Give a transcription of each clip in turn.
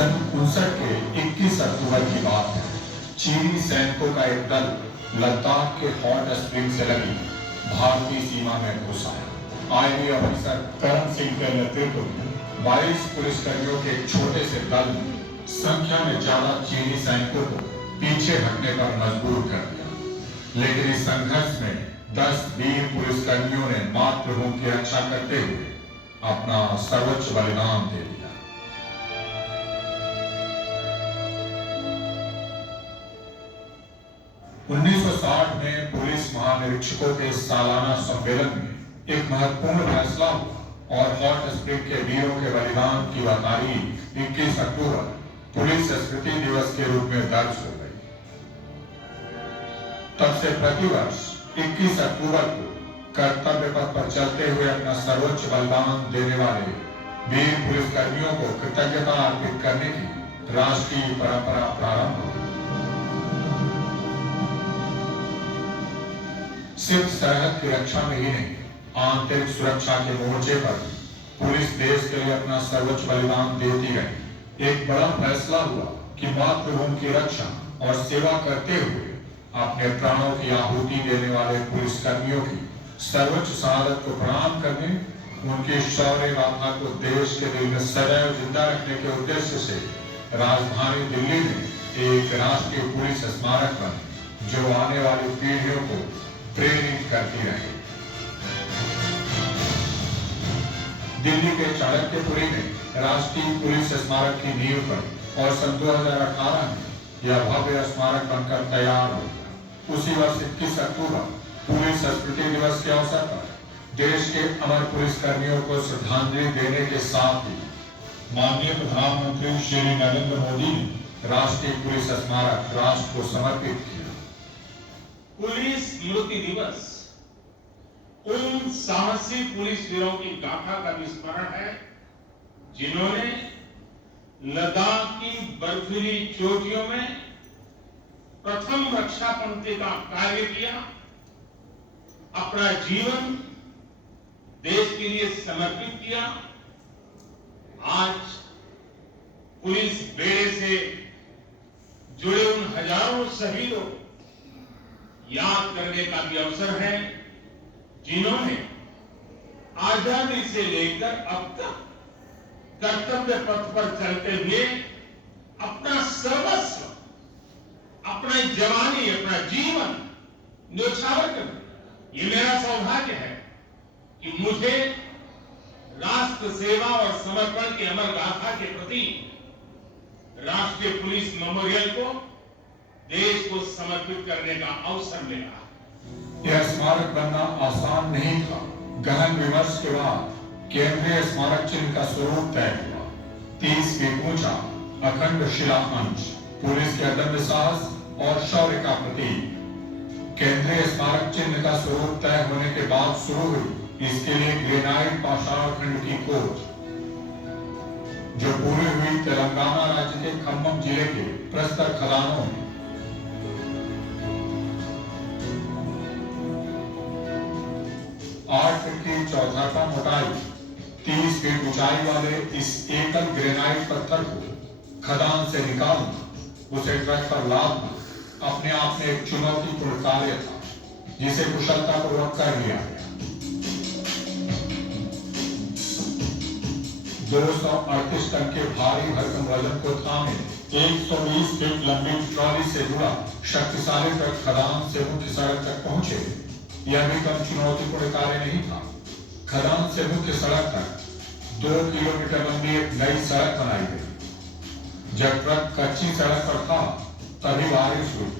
सन 1959 के 21 अक्टूबर की बात है। चीनी सैनिकों का एक दल लद्दाख के हॉट स्प्रिंग से लगी भारतीय सीमा में घुसा है। आईबी ऑफिसर करण सिंह के नेतृत्व में 22 पुलिसकर्मियों के एक छोटे से दल ने संख्या में ज्यादा चीनी सैनिकों को पीछे हटने पर मजबूर कर दिया, लेकिन इस संघर्ष में 10 वीर पुलिसकर्मियों ने मातृभूमि की रक्षा करते हुए अपना सर्वोच्च बलिदान दे दिया। 1960 में पुलिस महानिरीक्षकों के सालाना सम्मेलन में एक महत्वपूर्ण फैसला हुआ और हॉट स्प्रिंग के वीरों के बलिदान की तारीख 21 अक्टूबर पुलिस स्मृति दिवस के रूप में दर्ज हो गई। तब से प्रतिवर्ष 21 अक्टूबर को कर्तव्य पथ पर चलते हुए अपना सर्वोच्च बलिदान देने वाले वीर पुलिसकर्मियों को कृतज्ञता अर्पित करने की राष्ट्रीय परंपरा प्रारंभ हुई। सिर्फ सरहद की रक्षा में ही नहीं, आंतरिक सुरक्षा के मोर्चे पर पुलिस देश के लिए अपना सर्वोच्च बलिदान देती गई। एक बड़ा फैसला हुआ कि मातृभूमि की रक्षा और सेवा करते हुए अपने प्राणों की आहुति देने वाले पुलिसकर्मियों की सर्वोच्च शहादत को प्रणाम करने, उनकी शौर्य गाथा को देश के दिल में सदैव जिंदा रखने के उद्देश्य से राजधानी दिल्ली में एक राष्ट्रीय पुलिस स्मारक बने, जो आने वाली पीढ़ियों को प्रेरित करती रहे। दिल्ली के चाणक्यपुरी में राष्ट्रीय पुलिस स्मारक की नींव पर और सन 2018 में यह भव्य स्मारक बनकर तैयार हो गया। उसी वर्ष 21 अक्टूबर पुलिस स्मृति दिवस के अवसर पर देश के अमर पुलिसकर्मियों को श्रद्धांजलि देने के साथ ही माननीय प्रधानमंत्री श्री नरेंद्र मोदी ने राष्ट्रीय पुलिस स्मारक राष्ट्र को समर्पित किया। पुलिस स्मृति दिवस उन साहसी पुलिस वीरों की गाथा का विस्मरण है जिन्होंने लद्दाख की बर्फीली चोटियों में प्रथम रक्षा पंक्ति का कार्य किया, अपना जीवन देश के लिए समर्पित किया। आज पुलिस बेड़े से जुड़े उन हजारों शहीदों को याद करने का भी अवसर है जिन्होंने आजादी से लेकर अब तक कर्तव्य पथ पर चलते हुए अपना सर्वस्व, अपनी जवानी, अपना जीवन न्यौछावर कर दिया। ये मेरा सौभाग्य है कि मुझे राष्ट्र सेवा और समर्पण की अमर गाथा के प्रति राष्ट्रीय पुलिस मेमोरियल को देश को समर्पित करने का अवसर मिला। यह स्मारक बनना आसान नहीं था। गहन विमर्श के बाद केंद्रीय स्मारक चिन्ह का स्वरूप तय हुआ। 30 फीट ऊंचा अखंड शिला अंश, पुलिस के अदम्य साहस और शौर्य का प्रतीक। केंद्रीय स्मारक चिन्ह का स्वरूप तय होने के बाद शुरू हुई इसके लिए ग्रेनाइट पाषाण खंड की खोज, जो पूरी हुई तेलंगाना राज्य के खम्मम जिले के प्रस्तर खदानों में। 8 फीट की चौथापा मोटाई, 30 फीट ऊंचाई वाले इस एकल ग्रेनाइट पत्थर को खदान से निकालना, उसे ट्रक पर लादना अपने आप में एक चुनौतीपूर्ण कार्य था, जिसे कुशलतापूर्वक कर लिया गया। 238 टन के भारी भरकम वजन को थामे 120 फीट लंबी ट्रॉली से जुड़ा शक्तिशाली ट्रक खदान से मुख्य सड़क तक पहुंचे। यह भी कम चुनौतीपूर्ण कार्य नहीं था। खदान से मुख्य सड़क तक 2 किलोमीटर लंबी एक नई सड़क बनाई गई। जब ट्रक कच्ची सड़क पर था तभी बारिश हुई,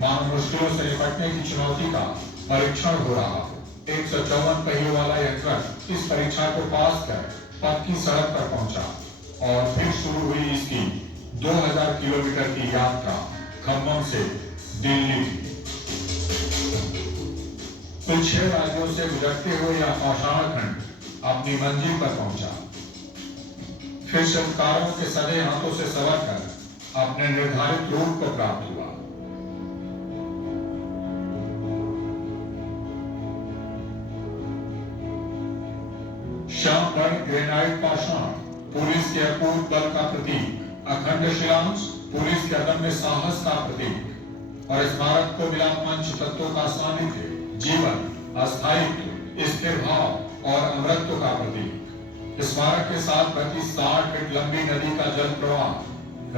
मानो मुश्किलों से निपटने की चुनौती का परीक्षण हो रहा हो। 154 पहियों वाला यह ट्रक इस परीक्षा को पास कर पक्की सड़क पर पहुंचा और फिर शुरू हुई इसकी 2000 किलोमीटर की यात्रा खम्मम से दिल्ली की। कुल 6 राज्यों से गुजरते हुए यह पाषाण खंड अपनी मंजिल पर पहुंचा। फिर शिल्पकारों के सजे हाथों से सवर कर अपने निर्धारित रूप को प्राप्त हुआ। श्याम वर्ण ग्रेनाइट पाषाण पुलिस के अकूत बल का प्रतीक, अखंड शिलांश पुलिस के अदम्य साहस का प्रतीक और स्मारक को मिला पंच तत्वों का सानिध्य, जीवन, अस्थायित्व, स्थिर भाव और अमरत्व का प्रतीक। स्मारक के साथ बहती 60 फीट लंबी नदी का जल प्रवाह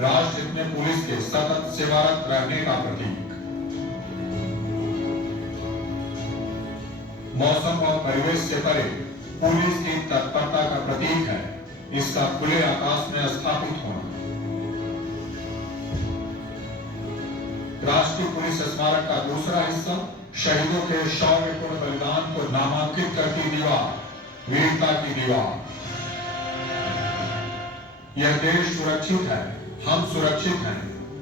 राष्ट्र हित में पुलिस के सतत सेवारत रहने का प्रतीक। मौसम और परिवेश से परे पुलिस की तत्परता का प्रतीक है इसका खुले आकाश में स्थापित होना। राष्ट्रीय पुलिस स्मारक का दूसरा हिस्सा शहीदों के शौर्यपूर्ण बलिदान को नामांकित करती दीवार, वीरता की दीवार। यह देश सुरक्षित है, हम सुरक्षित हैं,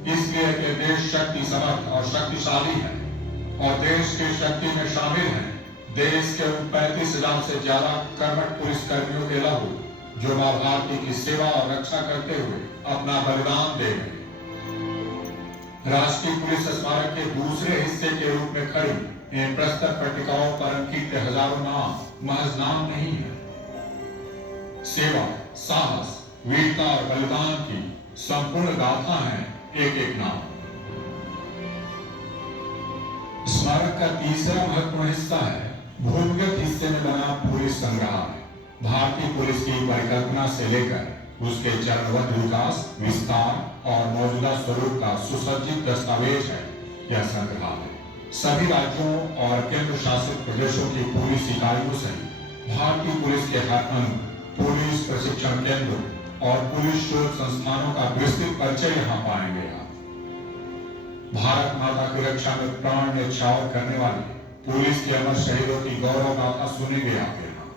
इसलिए कि देश शक्ति समर्थ और शक्तिशाली है और देश की शक्ति में शामिल है देश के उन 35,000 से ज्यादा कर्मठ पुलिस कर्मियों के लहू जो मां भारती की सेवा और रक्षा करते हुए अपना बलिदान दे गए। राष्ट्रीय पुलिस स्मारक के दूसरे हिस्से के रूप में खड़ी इन प्रस्तर पट्टिकाओं पर अंकित हजारों नाम महज नाम नहीं है। सेवा, साहस, वीरता और बलिदान की संपूर्ण गाथा है एक एक नाम। स्मारक का तीसरा महत्वपूर्ण हिस्सा है भूमिगत हिस्से में बना पुलिस संग्रहालय। भारतीय पुलिस की परिकल्पना से लेकर उसके चरणबद्ध विकास, विस्तार और मौजूदा स्वरूप का सुसज्जित दस्तावेज है यह संग्रहालय। सभी राज्यों और केंद्र शासित प्रदेशों की पुलिस इकाइयों सहित भारतीय पुलिस के हर अंग, पुलिस प्रशिक्षण केंद्र और पुलिस शोध संस्थानों का विस्तृत परिचय यहाँ पाएंगे आप। भारत माता की रक्षा में प्राण न्यौछावर करने वाले पुलिस के अमर शहीदों की गौरव गाथा सुनेंगे आप यहाँ।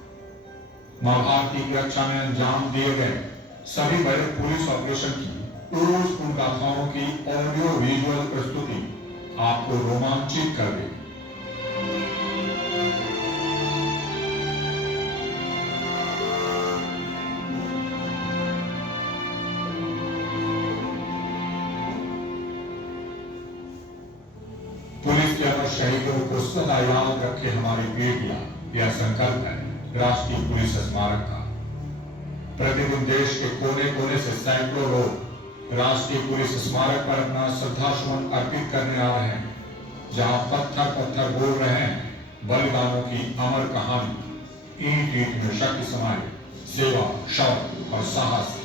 मां भारती की रक्षा में अंजाम दिए गए सभी बड़े पुलिस ऑपरेशन की उन गाथाओं की ऑडियो विजुअल प्रस्तुति आपको रोमांचित कर देगी। पुलिस के अमर शहीदों को सदा याद रखे हमारी पीढ़ियां, यह संकल्प है राष्ट्रीय पुलिस स्मारक का। प्रतिदिन देश के कोने कोने से सैकड़ों लोग राष्ट्रीय पुलिस स्मारक पर अपना श्रद्धासुमन अर्पित करने आ रहे हैं, जहां पत्थर पत्थर बोल रहे हैं बलिदानों की अमर कहानी। ईंट ईंट में शक्ति समाई, सेवा, शौर्य और साहस